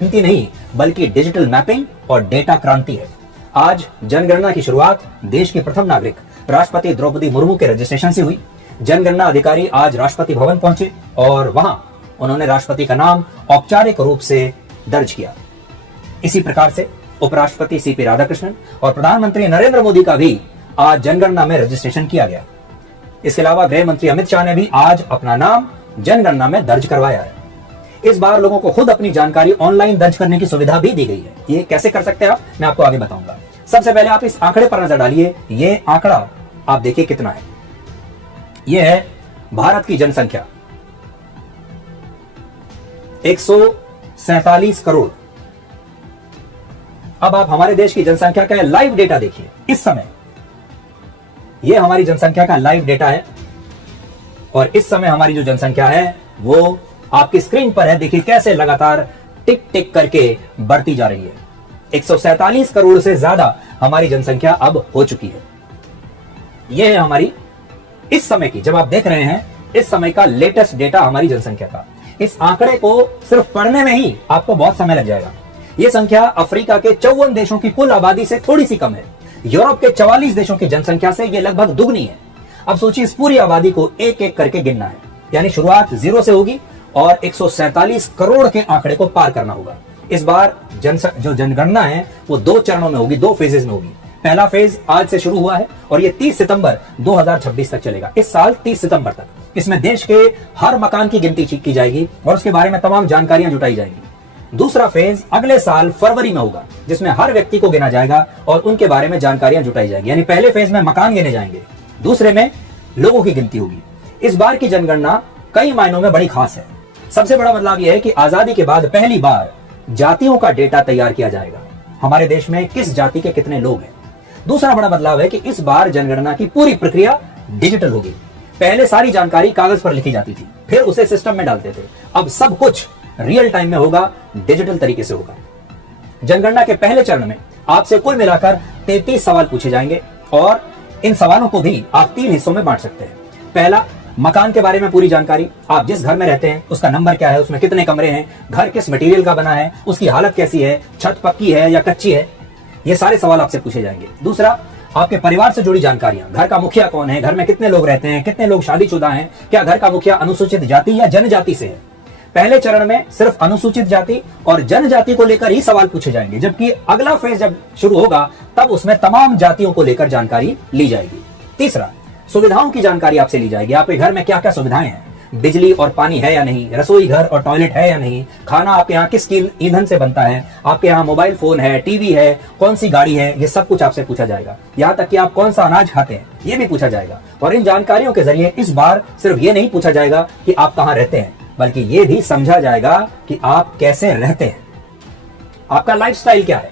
गिनती नहीं बल्कि डिजिटल मैपिंग और डेटा क्रांति है। आज जनगणना की शुरुआत देश के प्रथम नागरिक राष्ट्रपति द्रौपदी मुर्मू के रजिस्ट्रेशन से हुई। जनगणना अधिकारी आज राष्ट्रपति भवन पहुंचे और वहां उन्होंने राष्ट्रपति का नाम औपचारिक रूप से दर्ज किया। इसी प्रकार से उपराष्ट्रपति सीपी राधाकृष्णन और प्रधानमंत्री नरेंद्र मोदी का भी आज जनगणना में रजिस्ट्रेशन किया गया। इसके अलावा गृह मंत्री अमित शाह ने भी आज अपना नाम जनगणना में दर्ज करवाया है। इस बार लोगों को खुद अपनी जानकारी ऑनलाइन दर्ज करने की सुविधा भी दी गई है। ये कैसे कर सकते हैं आप, मैं आपको आगे बताऊंगा। सबसे पहले आप इस आंकड़े पर नजर डालिए। ये आंकड़ा आप देखिए कितना है। यह है भारत की जनसंख्या 147 करोड़। अब आप हमारे देश की जनसंख्या का लाइव डेटा देखिए। इस समय यह हमारी जनसंख्या का लाइव डेटा है और इस समय हमारी जो जनसंख्या है वो आपकी स्क्रीन पर है। देखिए कैसे लगातार टिक टिक करके बढ़ती जा रही है। 147 करोड़ से ज्यादा हमारी जनसंख्या अब हो चुकी है। यह है हमारी इस समय की, जब आप देख रहे हैं, इस समय का लेटेस्ट डेटा हमारी जनसंख्या का। इस आंकड़े को सिर्फ पढ़ने में ही आपको बहुत समय लग जाएगा। यह संख्या अफ्रीका के 54 देशों की कुल आबादी से थोड़ी सी कम है। यूरोप के 44 देशों की जनसंख्या से यह लगभग दुगनी है। अब सोचिए, इस पूरी आबादी को एक एक करके गिनना है, यानी शुरुआत 0 से होगी और 147 करोड़ के आंकड़े को पार करना होगा। इस बार जो जनगणना है वो 2 चरणों में होगी, 2 फेजेस में होगी। पहला फेज आज से शुरू हुआ है और ये 30 सितंबर 2026 तक चलेगा। इस साल 30 सितंबर तक इसमें देश के हर मकान की गिनती की जाएगी और उसके बारे में तमाम जानकारियां जुटाई जाएंगी। दूसरा फेज अगले साल फरवरी में होगा, जिसमें हर व्यक्ति को गिना जाएगा और उनके बारे में जानकारियां जुटाई जाएगी। यानी पहले फेज में मकान गिने जाएंगे, दूसरे में लोगों की गिनती होगी। इस बार की जनगणना कई मायनों में बड़ी खास है। सबसे बड़ा बदलाव यह है कि आजादी के बाद पहली बार जातियों का डेटा तैयार किया जाएगा। हमारे देश में किस जाति के कितने लोग हैं। दूसरा बड़ा बदलाव है कि इस बार जनगणना की पूरी प्रक्रिया डिजिटल होगी। पहले सारी जानकारी कागज पर लिखी जाती थी, फिर उसे सिस्टम में डालते थे। अब सब कुछ रियल टाइम में होगा, डिजिटल तरीके से होगा। जनगणना के पहले चरण में आपसे कुल मिलाकर 33 सवाल पूछे जाएंगे और इन सवालों को भी आप 3 हिस्सों में बांट सकते हैं। पहला, मकान के बारे में पूरी जानकारी। आप जिस घर में रहते हैं उसका नंबर क्या है, उसमें कितने कमरे हैं, घर किस मटेरियल का बना है, उसकी हालत कैसी है, छत पक्की है या कच्ची है, ये सारे सवाल आपसे पूछे जाएंगे। दूसरा, आपके परिवार से जुड़ी जानकारियां। घर का मुखिया कौन है, घर में कितने लोग रहते हैं, कितने लोग शादीशुदा हैं, क्या घर का मुखिया अनुसूचित जाति या जनजाति से है। पहले चरण में सिर्फ अनुसूचित जाति और जनजाति को लेकर ही सवाल पूछे जाएंगे, जबकि अगला फेज जब शुरू होगा तब उसमें तमाम जातियों को लेकर जानकारी ली जाएगी। तीसरा, सुविधाओं की जानकारी आपसे ली जाएगी। आपके घर में क्या क्या सुविधाएं हैं, बिजली और पानी है या नहीं, रसोई घर और टॉयलेट है या नहीं, खाना आपके यहाँ किस ईंधन से बनता है, आपके यहाँ मोबाइल फोन है, टीवी है, कौन सी गाड़ी है, ये सब कुछ आपसे पूछा जाएगा। यहाँ तक कि आप कौन सा अनाज खाते हैं ये भी पूछा जाएगा। और इन जानकारियों के जरिए इस बार सिर्फ ये नहीं पूछा जाएगा कि आप कहाँ रहते हैं, बल्कि ये भी समझा जाएगा कि आप कैसे रहते हैं, आपका लाइफस्टाइल क्या है।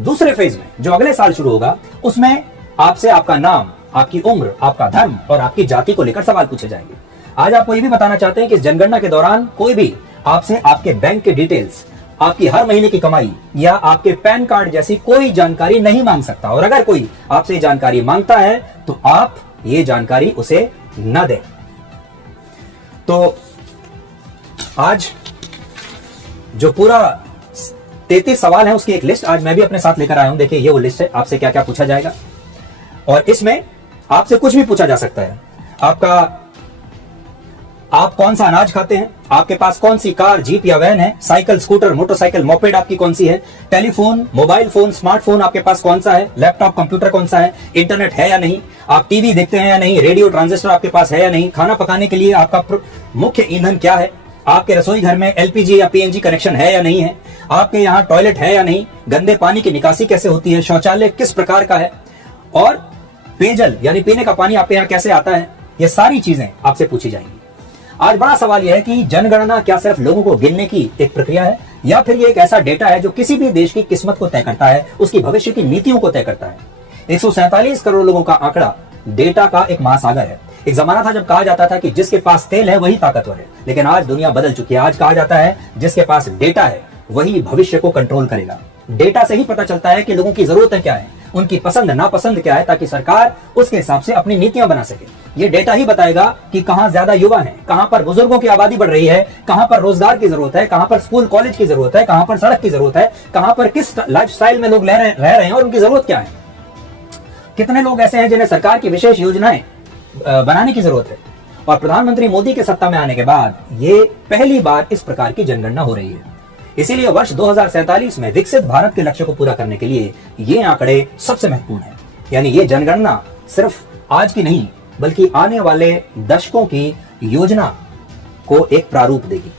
दूसरे फेज में जो अगले साल शुरू होगा उसमें आपसे आपका नाम, आपकी उम्र, आपका धर्म और आपकी जाति को लेकर सवाल पूछे जाएंगे। आज आपको ये भी बताना चाहते हैं कि इस जनगणना के दौरान कोई भी आपसे आपके बैंक के डिटेल्स, आपकी हर महीने की कमाई या आपके पैन कार्ड जैसी कोई जानकारी नहीं मांग सकता। और अगर कोई आपसे जानकारी मांगता है तो आप ये जानकारी उसे न दें। तो आज जो पूरा 33 सवाल है उसकी एक लिस्ट आज मैं भी अपने साथ लेकर आया हूं। देखिए ये वो लिस्ट है, आपसे क्या क्या पूछा जाएगा और इसमें आपसे कुछ भी पूछा जा सकता है। आप कौन सा अनाज खाते हैं, आपके पास कौन सी कार, जीप या वैन है, साइकिल, स्कूटर, मोटरसाइकिल, मोपेड आपकी कौन सी है, टेलीफोन, मोबाइल फोन, स्मार्टफोन आपके पास कौन सा है, लैपटॉप, कंप्यूटर कौन सा है, इंटरनेट है या नहीं, आप टीवी देखते हैं या नहीं, रेडियो ट्रांजिस्टर आपके पास है या नहीं, खाना पकाने के लिए आपका मुख्य ईंधन क्या है, आपके रसोई घर में एलपीजी या पीएनजी कनेक्शन है या नहीं है, आपके यहाँ टॉयलेट है या नहीं, गंदे पानी की निकासी कैसे होती है, शौचालय किस प्रकार का है और पेयजल यानी पीने का पानी आपके यहाँ कैसे आता है। ये सारी चीजें आपसे पूछी जाएंगी। आज बड़ा सवाल यह है कि जनगणना क्या सिर्फ लोगों को गिनने की एक प्रक्रिया है या फिर ये एक ऐसा डेटा है जो किसी भी देश की किस्मत को तय करता है, उसकी भविष्य की नीतियों को तय करता है। 147 करोड़ लोगों का आंकड़ा डेटा का एक महासागर है। एक जमाना था जब कहा जाता था कि जिसके पास तेल है वही ताकतवर है, लेकिन आज दुनिया बदल चुकी है। आज कहा जाता है जिसके पास डेटा है वही भविष्य को कंट्रोल करेगा। डेटा से ही पता चलता है कि लोगों की जरूरतें क्या है, उनकी पसंद नापसंद क्या है, ताकि सरकार उसके हिसाब से अपनी नीतियां बना सके। ये डेटा ही बताएगा कि कहां ज्यादा युवा हैं, कहां पर बुजुर्गों की आबादी बढ़ रही है, कहां पर रोजगार की जरूरत है, कहां पर स्कूल कॉलेज की जरूरत है, कहां पर सड़क की जरूरत है, कहां पर किस लाइफस्टाइल में लोग रह रहे हैं और उनकी जरूरत क्या है। कितने लोग ऐसे हैं जिन्हें सरकार की विशेष योजनाएं बनाने की जरूरत है। और प्रधानमंत्री मोदी के सत्ता में आने के बाद ये पहली बार इस प्रकार की जनगणना हो रही है। इसीलिए वर्ष 2047 में विकसित भारत के लक्ष्य को पूरा करने के लिए ये आंकड़े सबसे महत्वपूर्ण है। यानी ये जनगणना सिर्फ आज की नहीं, बल्कि आने वाले दशकों की योजना को एक प्रारूप देगी।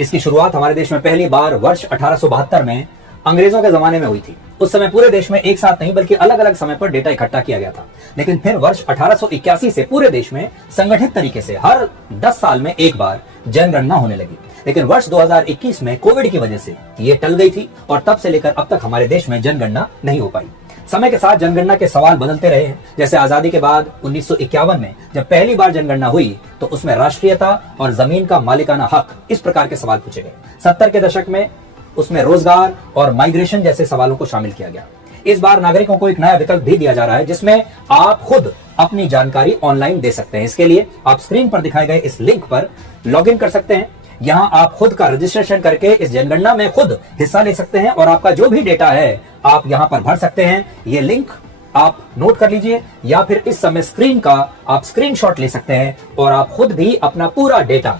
इसकी शुरुआत हमारे देश में पहली बार वर्ष 1872 में अंग्रेजों के जमाने में हुई थी। उस समय पूरे देश में एक साथ नहीं, बल्कि अलग अलग समय पर डेटा इकट्ठा किया गया था। लेकिन फिर वर्ष 1881 से पूरे देश में संगठित तरीके से हर 10 साल में एक बार जनगणना होने लगी। लेकिन वर्ष 2021 में कोविड की वजह से ये टल गई थी और तब से लेकर अब तक हमारे देश में जनगणना नहीं हो पाई। समय के साथ जनगणना के सवाल बदलते रहे हैं। जैसे आजादी के बाद 1951 में जब पहली बार जनगणना हुई तो उसमें राष्ट्रीयता और जमीन का मालिकाना हक इस प्रकार के सवाल पूछे गए। 70 के दशक में उसमें रोजगार और माइग्रेशन जैसे सवालों को शामिल किया गया। इस बार नागरिकों को एक नया विकल्प भी दिया जा रहा है, जिसमें आप खुद अपनी जानकारी ऑनलाइन दे सकते हैं। इसके लिए आप स्क्रीन पर दिखाए गए इस लिंक पर लॉगिन कर सकते हैं। यहां आप खुद का रजिस्ट्रेशन करके इस जनगणना में खुद हिस्सा ले सकते हैं और आपका जो भी डेटा है आप यहां पर भर सकते हैं। ये लिंक आप नोट कर लीजिए, या फिर इस समय स्क्रीन का आप स्क्रीनशॉट ले सकते हैं और आप खुद भी अपना पूरा डेटा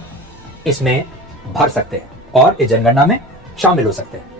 इसमें भर सकते हैं और इस जनगणना में शामिल हो सकते हैं।